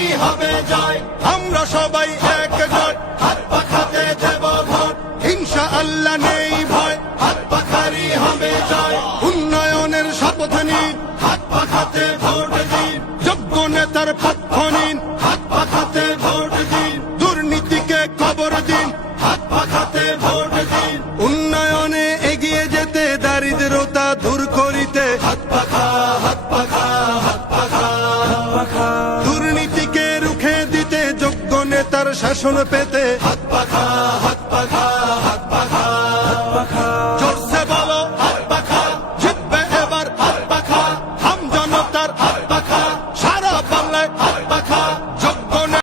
পাখারই হবে জয়। আমরা সবাই একজোট, হাত পাখাতে দেব ভোট, ইনশাআল্লাহ নেই ভয়, হাত পাখারই হবে জয়। উন্নয়নের শপথ নিন, হাত পাখাতে ভোট দিন, যোগ্য নেতার পক্ষ নিন, হাত পাখাতে ভোট দিন, দুর্নীতিকে কবর দিন, হাত পাখাতে ভোট দিন। উন্নয়নে এগিয়ে যেতে, দারিদ্রতা দূর করিতে, হাত পাখা, হাত পাখা, হাত পাখা, হাত পাখা। দুর্নীতিকে রুখে দিতে, যোগ্য নেতার শাসন পেতে, হাত পাখা, হাত